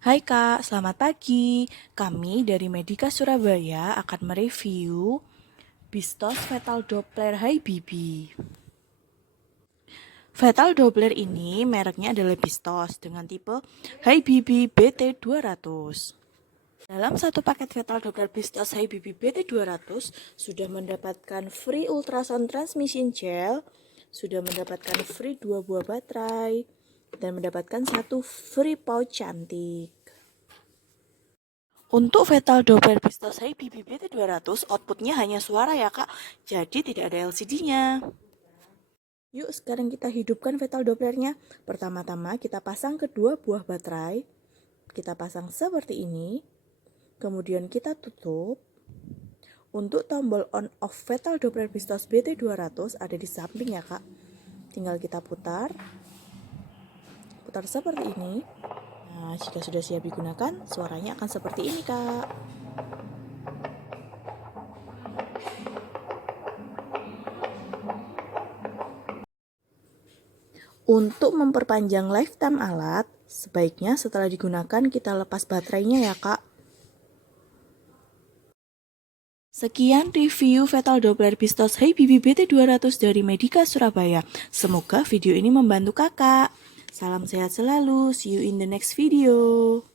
Hai Kak, selamat pagi. Kami dari Medika Surabaya akan mereview Bistos Fetal Doppler HiBB. Fetal Doppler ini mereknya adalah Bistos dengan tipe HiBB BT200. Dalam satu paket Fetal Doppler Bistos HiBB BT200 sudah mendapatkan free ultrasound transmission gel, sudah mendapatkan free 2 buah baterai, dan mendapatkan satu free pouch cantik. Untuk Fetal Doppler Bistos HiBB BT200, outputnya hanya suara ya kak, jadi tidak ada LCD-nya. Yuk sekarang kita hidupkan Fetal Dopplernya. Pertama-tama kita pasang kedua buah baterai. Kita pasang seperti ini. Kemudian kita tutup. Untuk tombol on off Fetal Doppler Bistos BT200 ada di samping ya kak. Tinggal kita putar. Putar seperti ini. Nah, jika sudah siap digunakan, suaranya akan seperti ini kak. Untuk memperpanjang lifetime alat, sebaiknya setelah digunakan kita lepas baterainya ya kak. Sekian review Fetal Doppler Bistos HiBB BT200 dari Medika Surabaya. Semoga video ini membantu kakak. Salam sehat selalu, see you in the next video.